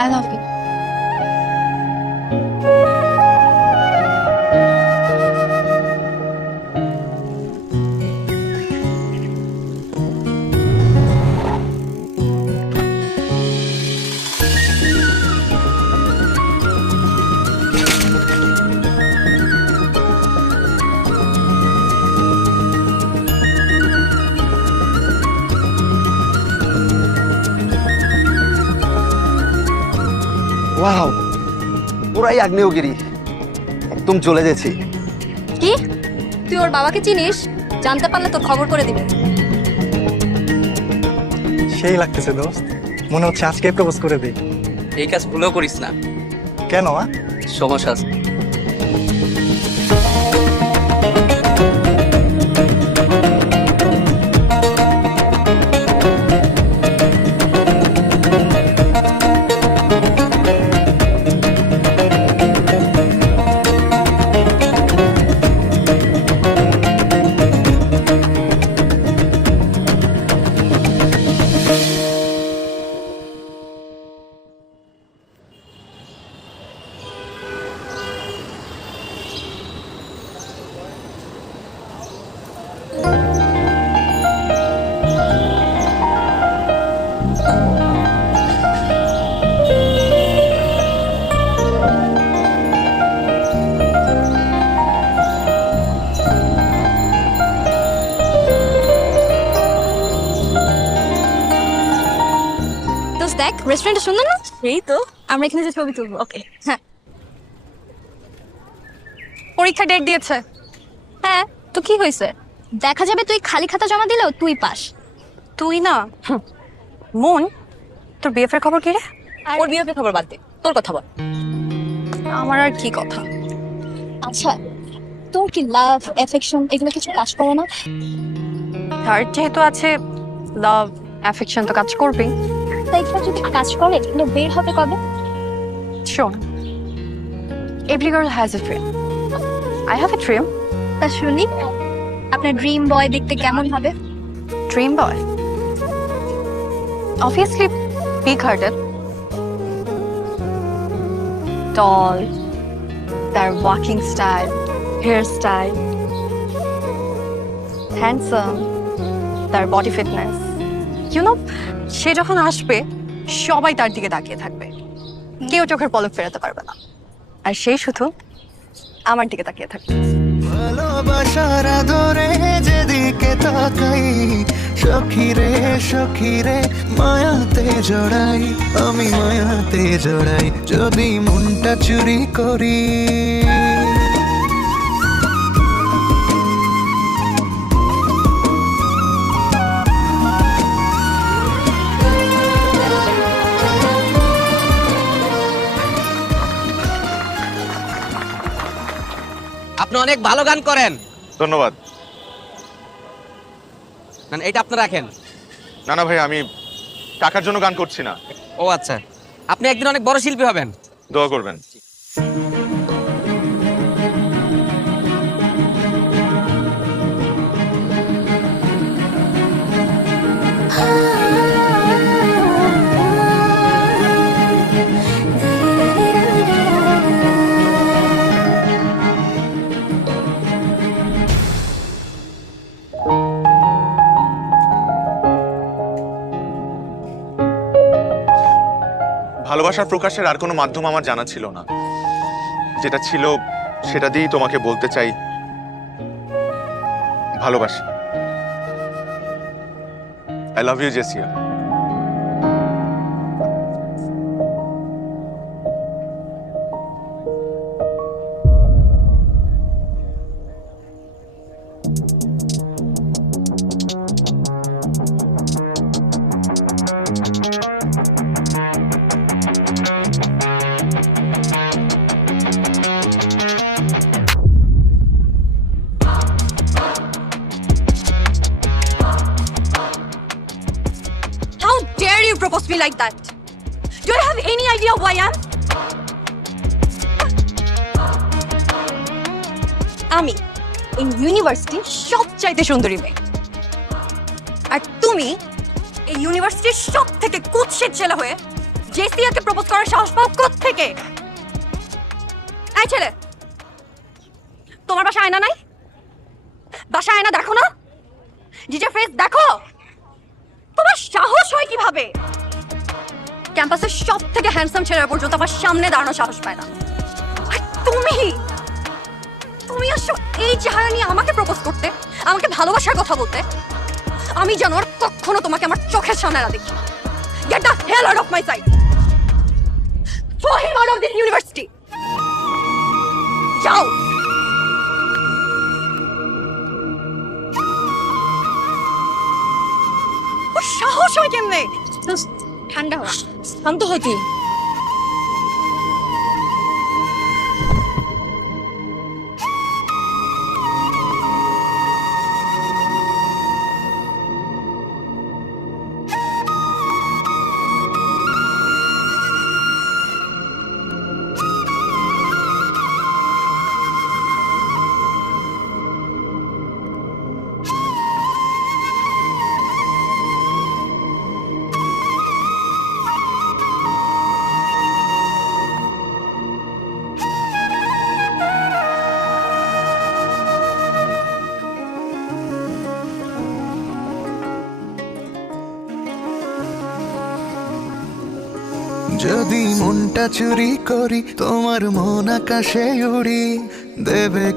I love you. Wow, পুরাই আগ্নেয়গিরি, একদম চলে যাচ্ছি। কি তুই ওর বাবাকে চিনিস? জানতে পারলে তোর খবর করে দিবে। সেই লাগতেছে দোস্ত, মনে হচ্ছে আজকে প্রপোজ করে দিই। এই কাজ ভুলেও করিস না, কেন? সমস্যা আছে। দেখ রেস্টুরেন্টটা সুন্দর না? এই তো আমরা এখানে যে ছবি তুলবো। ওকে হ্যাঁ। পরীক্ষা ডেট দিয়েছে। হ্যাঁ তো কি হয়েছে? দেখা যাবে তুই খালি খাতা জমা দিলেও তুই পাস। তুই না মন, তোর বিএফের খবর কি রে? ওর বিয়ের খবর বাদ দে, তোর কথা বল। আমার আর কি কথা। আচ্ছা তোর কি লাভ অ্যাফেকশন এগুলো কিছু কাজ করে না? থার্ড যেহেতু আছে, লাভ অ্যাফেকশন তো কাজ করবেই। তাই এগুলো যদি কাজ করে এগুলো বের হবে কবে? শোন, every girl has a dream, I have a dream. তা শুনি আপনার ড্রিম বয় দেখতে কেমন হবে? ড্রিম বয় obviously big hearted, tall, তার walking style, hairstyle, handsome, তার body fitness, you know, সে যখন আসবে সবাই তার দিকে তাকিয়ে থাকবে, কেউ চোখের পলক ফেরাতে পারবে না, আর সেই শুধু আমার দিকে তাকিয়ে থাকবে। ভালোবাসার আদরে যেদিকে তাকাই, সখীরে সখীরে মায়াতে জড়াই, আমি মায়াতে জড়াই যদি মনটা চুরি করি। আপনি অনেক ভালো গান করেন। ধন্যবাদ। না এটা আপনি রাখেন। না না ভাই, আমি টাকার জন্য গান করছি না। ও আচ্ছা, আপনি একদিন অনেক বড় শিল্পী হবেন। দোয়া করবেন। ভালোবাসার প্রকাশের আর কোনো মাধ্যম আমার জানা ছিল না। যেটা ছিল সেটা দিয়েই তোমাকে বলতে চাই, ভালোবাসি। I love you Jessia. Propose me like that. Do you have any idea who I am? আমি এই ইউনিভার্সিটির সবচাইতে সুন্দরী মেয়ে, আর তুমি এই ইউনিভার্সিটির সব থেকে কুৎসিত ছেলে হয়ে জেসিয়াকে প্রপোজ করার সাহস পাও কোত্থেকে? এই ছেলে, তোমার বাসায় আয়না নাই? বাসায় আয়না দেখো না? জিজা ফেস দেখো। তোমার সাহস হয় কিভাবে? ক্যাম্পাসের সব থেকে হ্যান্ডসাম ছেলেরা পর্যন্ত আমার সামনে দাঁড়ানোর সাহস পায় না। আর তুমি আসছো এই চেহারা নিয়ে আমাকে প্রপোজ করতে, আমাকে ভালোবাসার কথা বলতে। আমি যেন আর কখনো তোমাকে আমার চোখের সামনে না দেখি। Get the hell out of my sight! Throw him out of this university! যাও। ওর সাহস হয় কেমনে? ঠান্ডা হও, শান্ত হও তুই। যদি মনটা চুরি করি তোমার মন আকাশে উড়ি, দেবে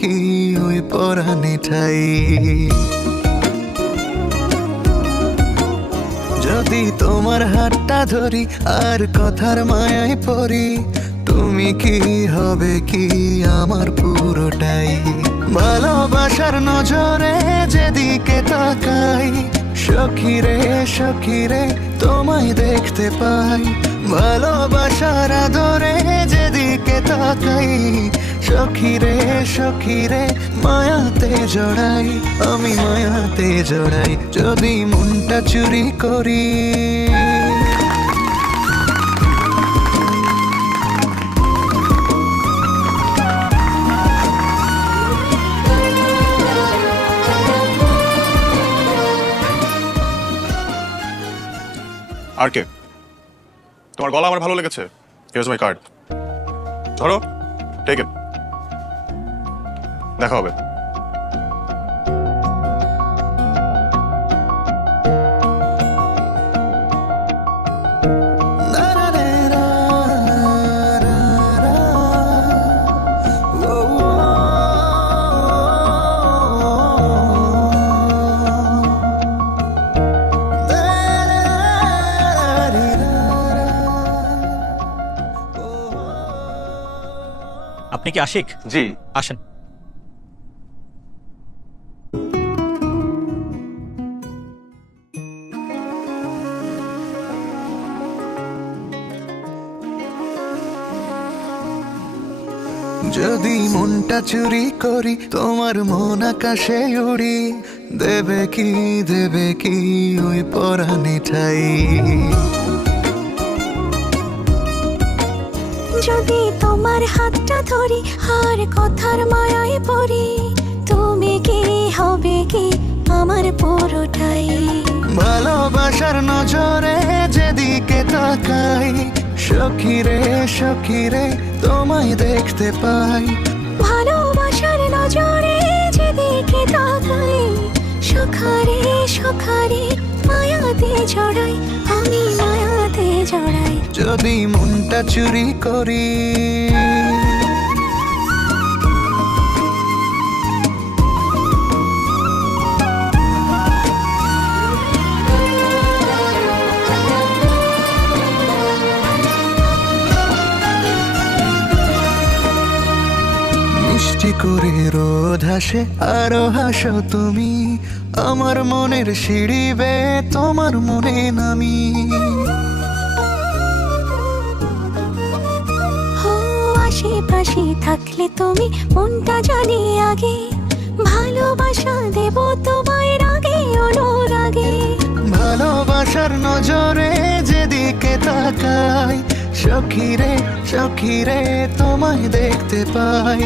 কি ওই পরাণে ঠাই। যদি তোমার হাতটা ধরি আর কথার মায়ায় পড়ি, তুমি কি হবে কি আমার পুরোটাই। ভালোবাসার নজরে যেদিকে তাকাই, সখী রে তোমায় দেখতে পাই। ভালোবাসার আদরে যেদিকে তাকাই, সখী রে মায়াতে জড়াই, আমি মায়াতে জড়াই। যদি মনটা চুরি করি, আর কে? তোমার গলা আমার ভালো লেগেছে। হিয়ার্স মাই কার্ড, ধরো, টেক ইট। দেখা হবে। আপনি কি আশিক? জি। আসেন। যদি মনটা চুরি করি তোমার মন আকাশে উড়ি, দেবে কি ওই পরাণে ঠাই। যদি তোমার হাতটা ধরি আর কথার মায়ায় পড়ি, তুমি কি হবে কি আমার পুরোটাই। ভালোবাসার নজরে যেদিকে তাকাই, সখী রে তোমায় দেখতে পাই। ভালোবাসার নজরে যেদিকে তাকাই, সখারে মায়াতে জড়াই, আমি মায়াতে জড়াই। যদি মনটা চুরি করি, মিষ্টি করে রোদ হাসে আরো হাসো তুমি, আমার মনের সিঁড়ি বেয়ে তোমার মনে নামি। আশেপাশে থাকলে তুমি মনটা জানি আগে, ভালোবাসা দেব তোমায় রাগে অনুরাগে। ভালোবাসার নজরে যেদিকে তাকাই, সখী রে তোমায় দেখতে পাই।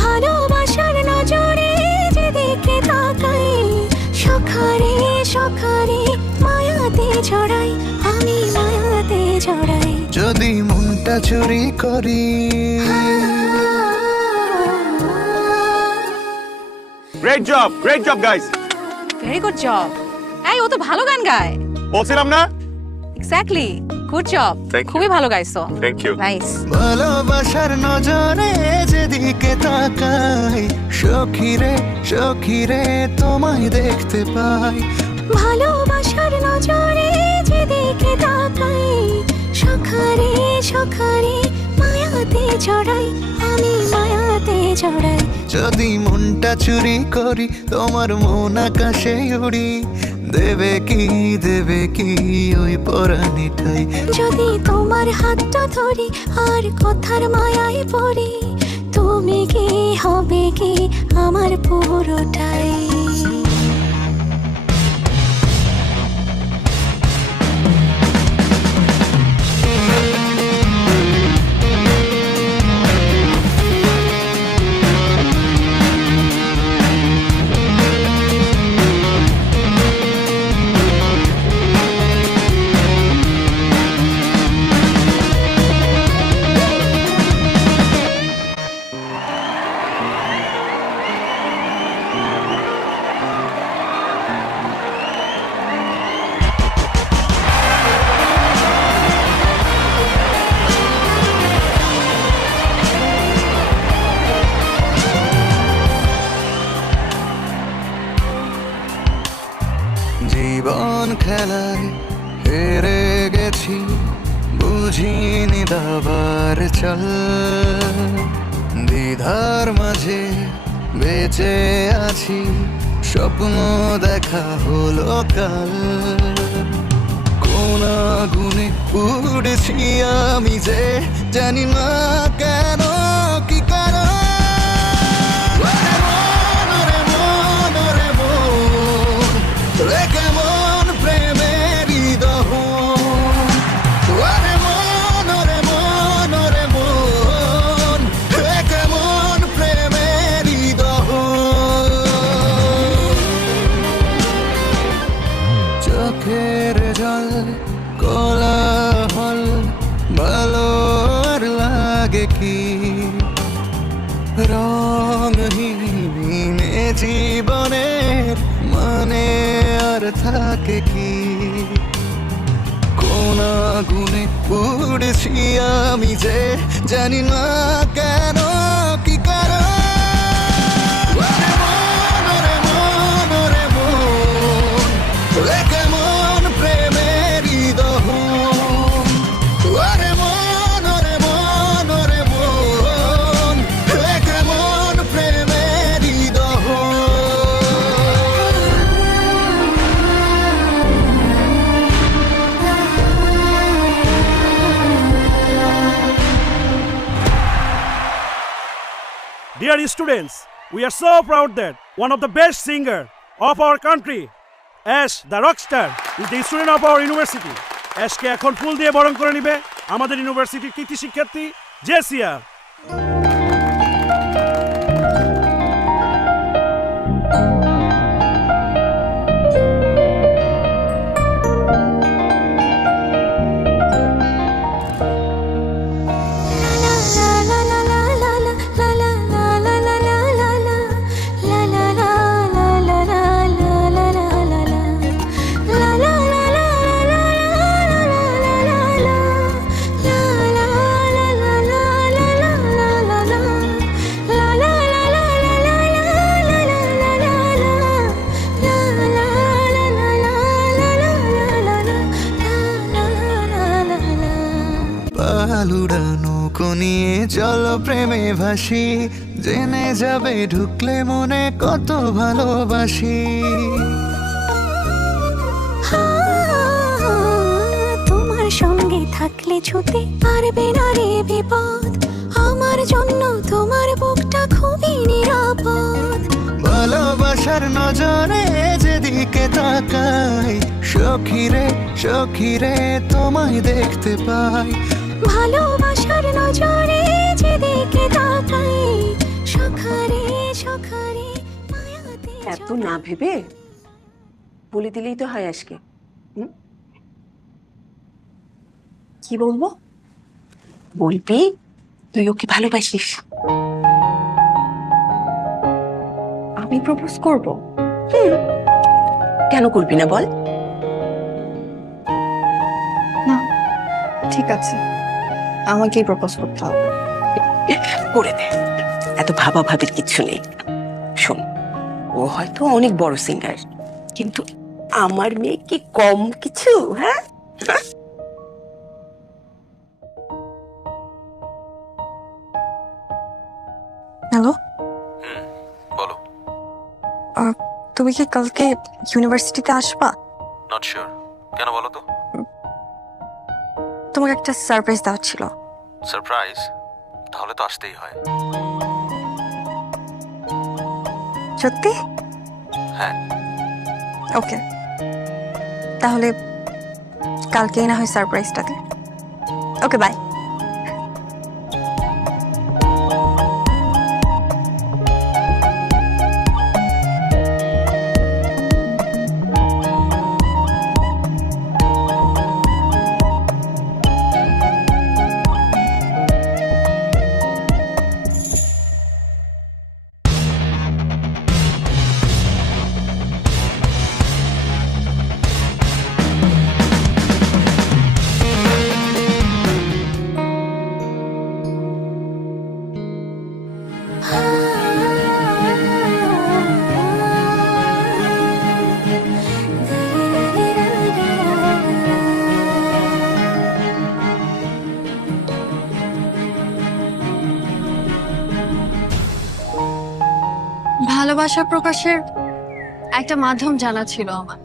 ভালোবাসার নজরে যেদিকে তাকাই, সখারে মায়াতে জড়াই, আমি মায়াতে যদি মনটা চুরি করি। Great job guys. Very good job. এই ও তো ভালো গান গায়। বলছিলাম না? Exactly, good job. Thank you. খুবই ভালো গাইছো। Thank you. নাইস। ভালোবাসার নজরে যেদিকে তাকাই, সখীরে সখীরে তোমায় দেখতে পাই। ভালোবাসার নজরে যেদিকে তাকাই, সখারে সখারে মায়াতে জড়াই, আমি মায়াতে জড়াই। যদি মনটা চুরি করি, তোমার মন আকাশে উড়ি, দেবে কি ওই পরাণীটাই। যদি তোমার হাতটা ধরি আর কথার মায়ায় পড়ি, তুমি কি হবে কি আমার পুরোটাই। জীবন খেলায় হেরে গেছি, বুঝিনি দাবার চল। দ্বিধার মাঝে বেঁচে আছি, স্বপ্ন দেখা হলো কাল। কোন আগুনে উড়েছি আমি যে জানি না কেন কি কারণ। কেমন প্রেমেরই দহন, ওরে মন রে মন রে মন, কেমন প্রেমেরই দহন। চোখের জল কোলাহল, ভালো আর লাগে কি রঙহীন জীবনের মানে আর থাকে কি। কোন আগুনে পুড়েছি আমি যে জানি না কেন কি কারণ। ওরে মন রে মন, কেমন প্রেমেরই দহন। ওরে মন রে মন রে মন, কেমন প্রেমেরই দহন। Dear students, we are so proud that one of the best singer of our country, Ash the Rockstar, is the student of our university. Ashকে এখন ফুল দিয়ে বরণ করে নিবে আমাদের ইউনিভার্সিটির কৃতি শিক্ষার্থী জেসিয়া। পালুড়ানো কোনিয়ে চলো প্রেমে ভাসি, জেনে যাবে ঢুকলে মনে কত ভালোবাসি। তোমার সঙ্গে থাকলে ছুতে পারবে না রে বিপদ, আমার জন্য তোমার বুকটা খুবই নিরাপদ। ভালোবাসার নজরে যেদিকে তাকাই, সখীরে সখীরে তোমায় দেখতে পাই। ভালোবাসার নজরে যেদিকে তাকাই, সখারে সখারে মায়াতে এত না ভেবে বলে দিলেই তো হয় আজকে। কি বলবো? বলবি তুই ওকে ভালোবাসিস। আমি প্রপোজ করব? কেন করবি না বল? না, ঠিক আছে, আমাকেই প্রপোজ করতে হবে। করে দে, এত ভাবা ভাবির কিছু নেই। শোন, ও হয়তো অনেক বড় সিঙ্গার, কিন্তু আমার মেয়ে কি কম কিছু? হ্যাঁ, হ্যালো, বলো। তুমি কি কালকে ইউনিভার্সিটিতে আসবা? নট শিওর, কেন বলো তো? তোমাকে একটা সারপ্রাইজ দেওয়া ছিল। সারপ্রাইজ? তাহলে তো আসতেই হয়। সত্যি? হ্যাঁ। ওকে, তাহলে কালকেই না হয় সারপ্রাইজটা দিই। ওকে, বাই। ভালোবাসা প্রকাশের একটা মাধ্যম জানা ছিল আমার,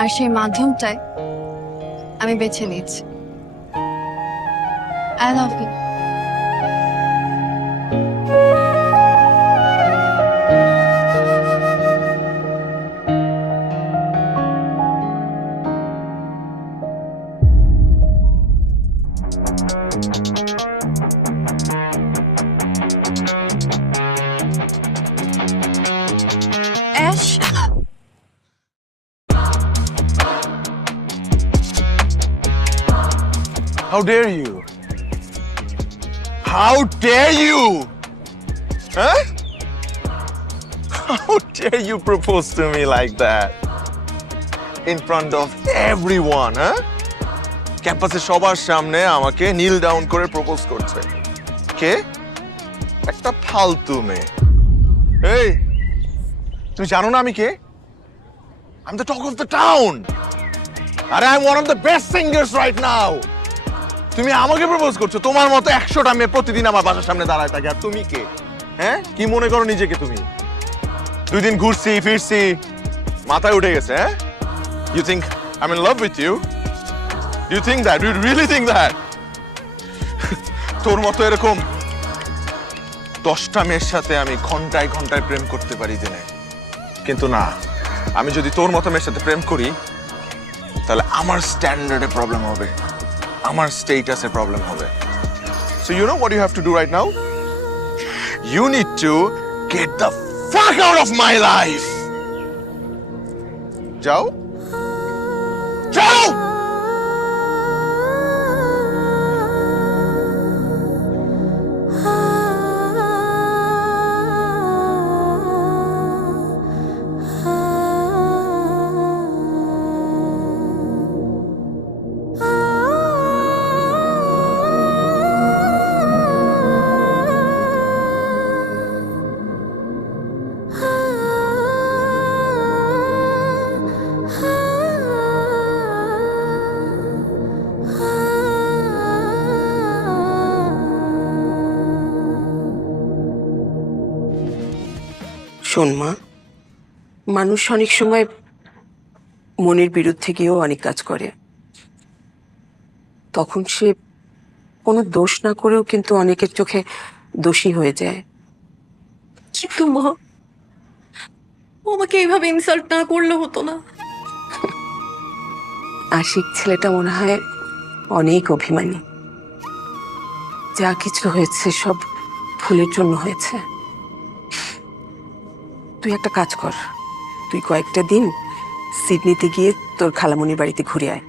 আর সেই মাধ্যমটাই আমি বেছে নিয়েছি। I love you. Ash? How dare you? How dare you? Huh? How dare you propose to me like that? In front of everyone, huh? ক্যাম্পাসে সবার সামনে আমাকে নীল ডাউন করে প্রপোজ করছে। কে? একটা ফালতু মেয়ে। এই, তুমি জানো না আমি কে? I'm the talk of the town. And I'm one of the best singers right now. তুমি আমাকে প্রপোজ করছো? তোমার মতো 100টা মেয়ে প্রতিদিন আমার বাসার সামনে দাঁড়ায় থাকে, আর তুমি কে? হ্যাঁ, কি মনে করো নিজেকে তুমি? 2 দিন ঘুরছি ফিরছি, মাথায় উঠে গেছে। হ্যাঁ, you think I'm in love with you? Do you think that? Do you really think that? তোর মতো এরকম 10টা মেয়ের সাথে আমি ঘন্টায় ঘন্টায় প্রেম করতে পারি দিনে, কিন্তু না, আমি যদি তোর মতো মেয়ের সাথে প্রেম করি তাহলে আমার স্ট্যান্ডার্ডে প্রবলেম হবে, আমার স্টেটাসে প্রবলেম হবে। So you know what you have to do right now? You need to get the fuck out of my life. যাও, যাও। শোন মা, মানুষ অনেক সময় মনের বিরুদ্ধে গিয়েও অনেক কাজ করে, তখন সে কোনো দোষ না করেও কিন্তু অনেকের চোখে দোষী হয়ে যায়। কিন্তু মা, ও আমাকে এইভাবে ইনসাল্ট না করলে হতো না। আশিক ছেলেটা মনে হয় অনেক অভিমানী, যা কিছু হয়েছে সব ভুলের জন্য হয়েছে। তুই একটা কাজ কর, তুই কয়েকটা দিন সিডনিতে গিয়ে তোর খালামণির বাড়িতে ঘুরে আয়,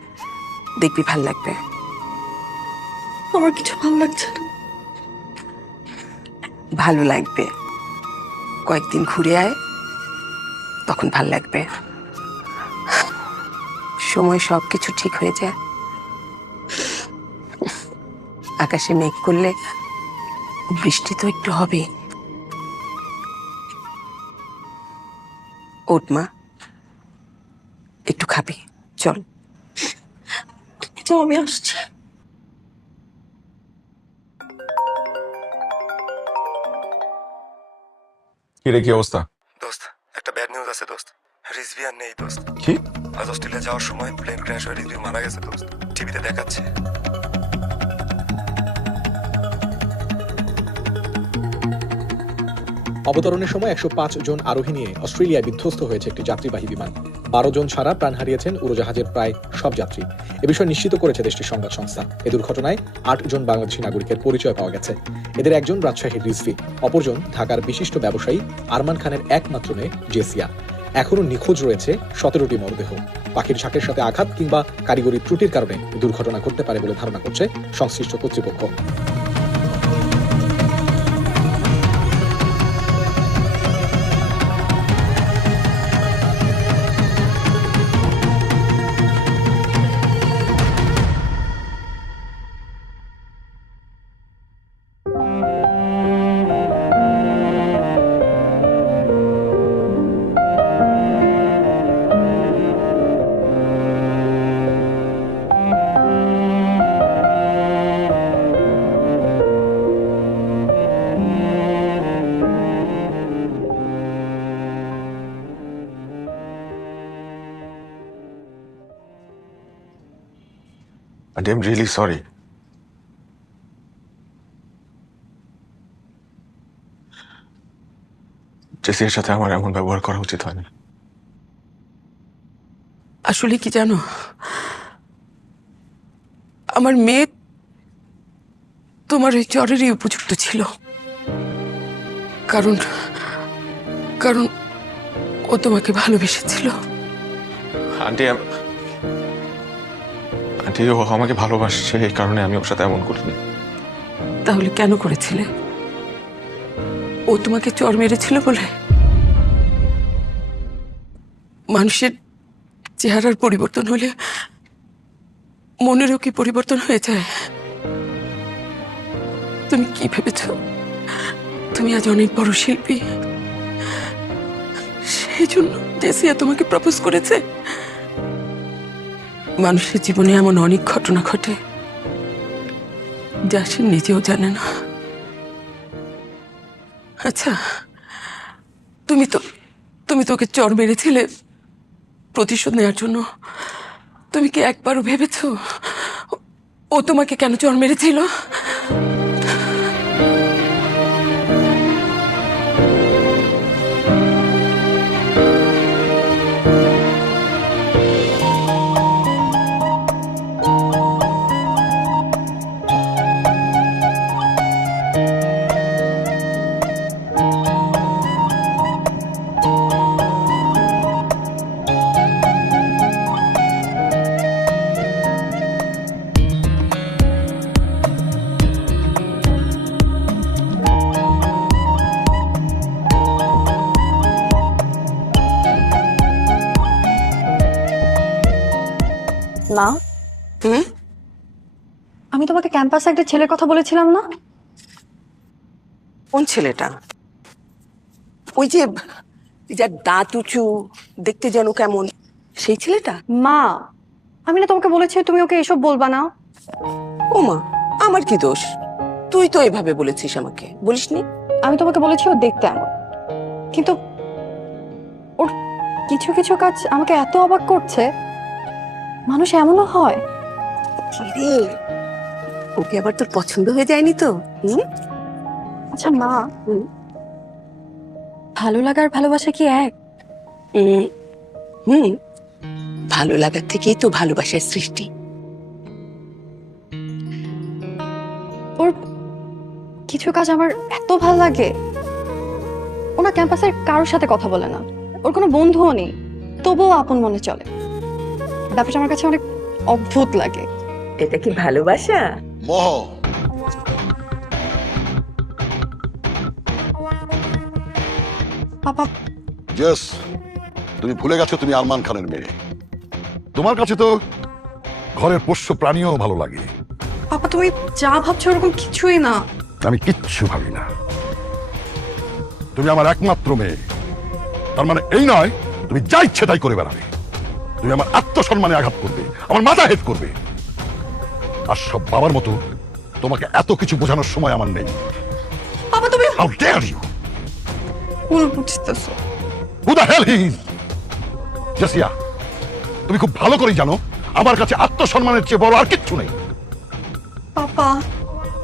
দেখবি ভাল লাগবে। আমার কিছু ভালো লাগছে না। ভালো লাগবে, কয়েকদিন ঘুরে আয়, তখন ভাল লাগবে। সময় সবকিছু ঠিক হয়ে যায়। আকাশে মেঘ করলে বৃষ্টি তো একটু হবে। ওঠ মা, একটু খাবি, চল। তো আমি আসছি। কিরে, কি অবস্থা? দোস্ত, একটা ব্যাড নিউজ আছে দোস্ত। রিজভি আর নেই দোস্ত। কি? আজ অস্ট্রেলিয়া যাওয়ার সময় প্লেন ক্র্যাশ হয়ে রিজভি মারা গেছে দোস্ত, টিভিতে দেখাচ্ছে। অবতরণের সময় ১০৫ জন আরোহী নিয়ে অস্ট্রেলিয়ায় বিধ্বস্ত হয়েছে একটি যাত্রীবাহী বিমান। ১২ জন ছাড়া প্রাণ হারিয়েছেন উড়োজাহাজের প্রায় সব যাত্রী। এ বিষয়ে নিশ্চিত করেছে দেশটির সংবাদ সংস্থা। এ দুর্ঘটনায় ৮ জন বাংলাদেশি নাগরিকের পরিচয় পাওয়া গেছে। এদের একজন রাজশাহীর রিজভি, অপরজন ঢাকার বিশিষ্ট ব্যবসায়ী আরমান খানের একমাত্র মেয়ে জেসিয়া। এখনও নিখোঁজ রয়েছে ১৭টি মরদেহ। পাখির ঝাঁকের সাথে আঘাত কিংবা কারিগরি ত্রুটির কারণে দুর্ঘটনা ঘটতে পারে বলে ধারণা করছে সংশ্লিষ্ট কর্তৃপক্ষ। And I'm really sorry. জেসির সাথে আমার এমন ব্যবহার করা উচিত হয়নি। আসলে কি জানো, আমার মেয়ে তোমার ওই চরেরই উপযুক্ত ছিল। কারণ কারণ ও তোমাকে ভালোবেসেছিল। আন্টি, ও আমাকে ভালোবাসছে, এই কারণে আমি ওর সাথে এমন করিনি। তাহলে কেন করেছিলে? ও তোমাকে চর মেরেছিল বলে? মানুষের চেহারার পরিবর্তন হলে মনেরও কি পরিবর্তন হয়ে যায়? তুমি কি ভেবেছ তুমি আজ অনেক বড় শিল্পী, সেই জন্য জেসিয়া তোমাকে প্রপোজ করেছে? মানুষের জীবনে এমন অনেক ঘটনা ঘটে যা সে নিজেও জানে না। আচ্ছা, তুমি তোকে চর মেরেছিলে প্রতিশোধ নেওয়ার জন্য। তুমি কি একবারও ভেবেছ ও তোমাকে কেন চর মেরেছিল? না, আমি তোমাকে ক্যাম্পাসে একটা ছেলের কথা বলেছিলাম না? কোন ছেলেটা? ওই যে যার দাঁত উঁচু, দেখতে যেন কেমন, সেই ছেলেটা? মা, আমি না তোমাকে বলেছি তুমি ওকে এসব বলবা না। ও মা, আমার কি দোষ? তুই তো এভাবে বলেছিস আমাকে, বলিসনি? আমি তোমাকে বলেছি ও দেখতে এমন, কিন্তু ওর কিছু কিছু কাজ আমাকে এত অবাক করছে। মানুষ এমনও হয়? রে, ওকে আবার তোর পছন্দ হয়ে যায়নি তো? আচ্ছা মা, ভালো লাগার ভালোবাসা কি এক? ভালো লাগার থেকেই তো ভালোবাসার সৃষ্টি। ওর কিছু কাজ আমার এত ভালো লাগে। ওনা ক্যাম্পাসের কারোর সাথে কথা বলে না, ওর কোনো বন্ধুও নেই, তবুও আপন মনে চলে। ব্যাপারটা আমার কাছে অনেক অদ্ভুত লাগে। এটা কি ভালোবাসা? মোহ, পাপা ইয়েস, তুমি ভুলে গেছো তুমি আরমান খানের মেয়ে। তোমার কাছে তো ঘরের পোষ্য প্রাণীও ভালো লাগে। পাপা তুমি যা ভাবছো ওরকম কিছুই না। আমি কিচ্ছু ভাবি না। তুমি আমার একমাত্র মেয়ে, তার মানে এই নয় তুমি যা ইচ্ছে তাই করে বেড়াবে। তুমি আমার আত্মসম্মানে আঘাত করবে, আমার মাথা হেট করবে। আর সব বাবার মতো তোমাকে এত কিছু বোঝানোর সময় আমার নেই। পাপা তুমি How dare you? ভুল বুঝতেছো। Who the hell he is? জাসিয়া, তুমি খুব ভালো করেই জানো আমার কাছে আত্মসম্মানের চেয়ে বড় আর কিচ্ছু নেই। Papa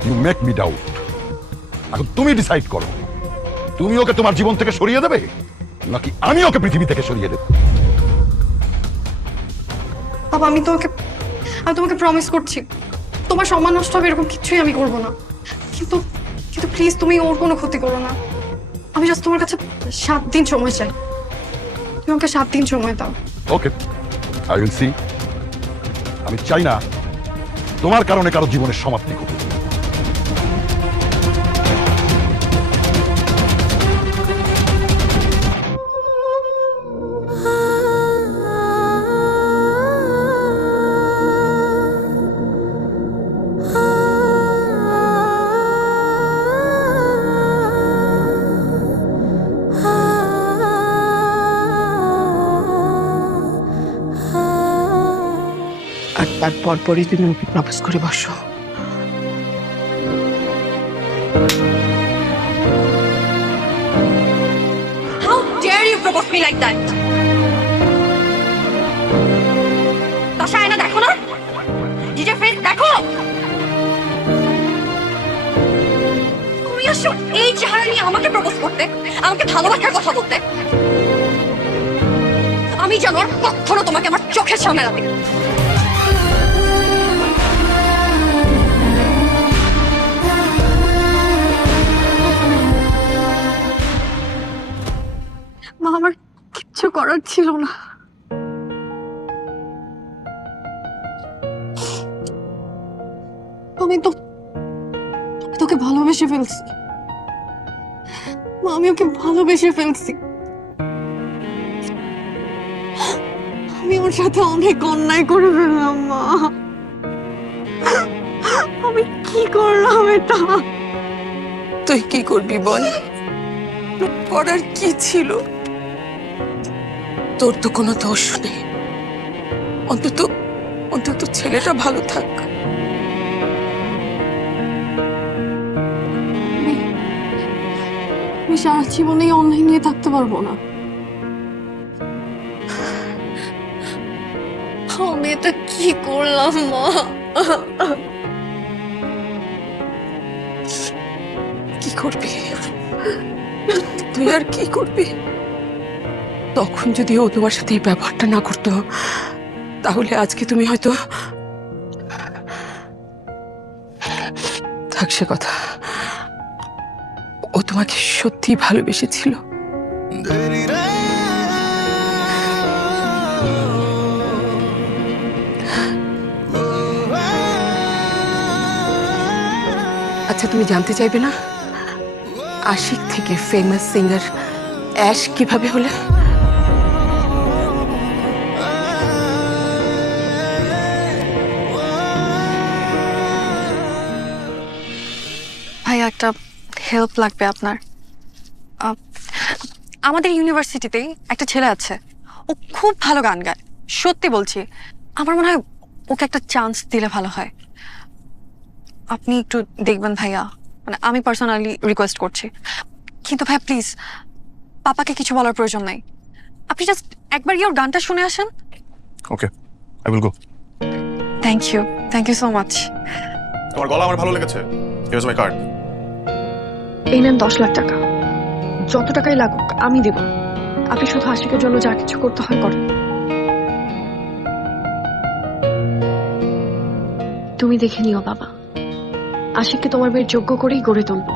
you make me doubt. এখন তুমি ডিসাইড করো, তুমি ওকে তোমার জীবন থেকে সরিয়ে দেবে নাকি আমি ওকে পৃথিবী থেকে সরিয়ে দেব। পাপা আমি তোমাকে প্রমিস করছি তোমার সম্মান নষ্ট হবে এরকম কিছুই আমি করব না। কিন্তু কিন্তু প্লিজ তুমি ওর কোনো ক্ষতি করো না। আমি জাস্ট তোমার কাছে 7 দিন সময় চাই। তুমি আমাকে 7 দিন সময় দাও। ওকে, আই উইল সি। আমি চাই না তোমার কারণে কারো জীবনের সমাপ্তি ঘটুক। আর তারপর পরই তুমি ওকে প্রপোজ করে বসো। How dare you propose me like that? তাশা আয়না দেখো না, নিজের ফেস দেখো। তুমি আসো এই চেহারা নিয়ে আমাকে প্রপোজ করতে, আমাকে ভালোবাসার কথা বলতে। আমি যেন আর কখনো তোমাকে আমার চোখের সামনে না দেখি। মা আমার কিচ্ছু করার ছিল না। আমি তোকে ভালোবেসে ফেলছি মা, আমি ওকে ভালোবেসে ফেলছি। আমি ওর সাথে অনেক অন্যায় করে ফেললাম মা। আমি কি করলাম এটা? তুই কি করবি বল? করার কি ছিল? তোর তো কোনো দোষ নেই। অন্তত ছেলেটা ভালো থাক। আমি সারা জীবনে অন্যায় নিয়ে থাকতে পারবো না। আমি এটা কি করলাম মা? কি করবি তুই? আর কি করবি? তখন যদি ও তোমার সাথে এই ব্যবহারটা না করতো তাহলে আজকে তুমি হয়তো থাক সে কথা। ও তোমাকে সত্যি ভালোবেসেছিল। আচ্ছা তুমি জানতে চাইবে না আশিক থেকে ফেমাস সিঙ্গার অ্যাশ কিভাবে হলে? ভাই একটা হেল্প লাগবে আপনার। আমাদের ইউনিভার্সিটিতেই একটা ছেলে আছে, ও খুব ভালো গান গায়। সত্যি বলছি, আমার মনে হয় ওকে একটা চান্স দিলে ভালো হয়। আপনি একটু দেখবেন ভাইয়া, মানে আমি পার্সোনালি রিকোয়েস্ট করছি। কিন্তু ভাই প্লিজ পাপাকে কিছু বলার প্রয়োজন নাই। আপনি জাস্ট একবার ওর গানটা শুনে আসেন। Okay, I will go. Thank you so much. তোমার গলা আমার ভালো লেগেছে। Here's my card. এই নেন 10 লাখ টাকা, যত টাকাই লাগুক আমি দেব। আপনি শুধু আশিকের জন্য যা কিছু করতে হয় করেন। তুমি দেখে নিও বাবা, আশিককে তোমার মেয়ের যোগ্য করেই গড়ে তুলবো।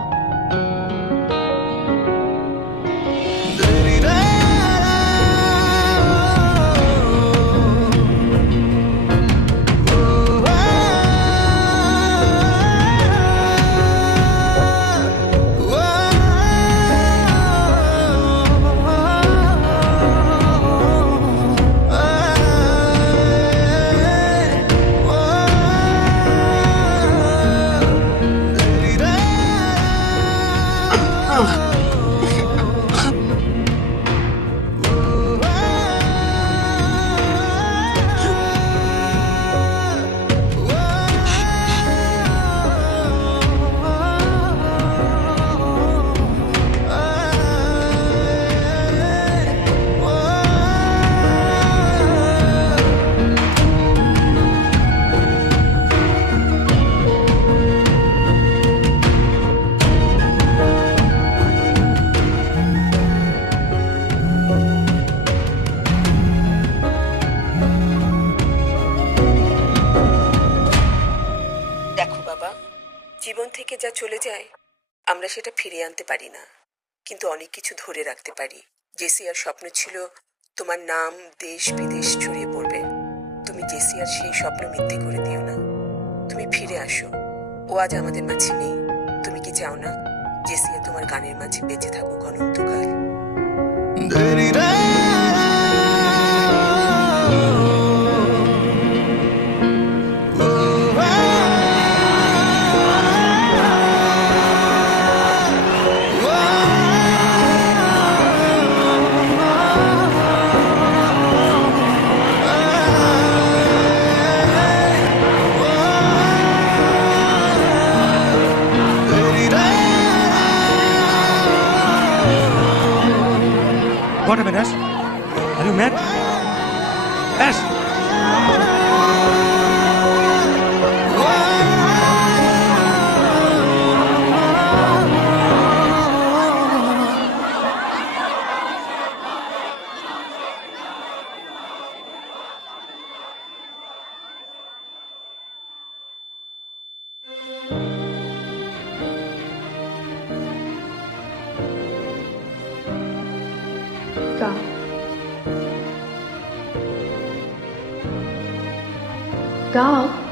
জীবন থেকে যা চলে যায় আমরা সেটা ফিরিয়ে আনতে পারি না, কিন্তু অনেক কিছু ধরে রাখতে পারি। জেসিয়ার স্বপ্ন ছিল তোমার নাম দেশ বিদেশ ছড়িয়ে পড়বে। তুমি জেসিয়ার সেই স্বপ্ন মিথ্যে করে দিও না। তুমি ফিরে আসো। ও আজ আমাদের মাঝে নেই। তুমি কি চাও না জেসিয়া তোমার গানের মাঝে বেঁচে থাকুক অনন্তকাল? What happened, Ash? Are you mad? Ash! Go. Go.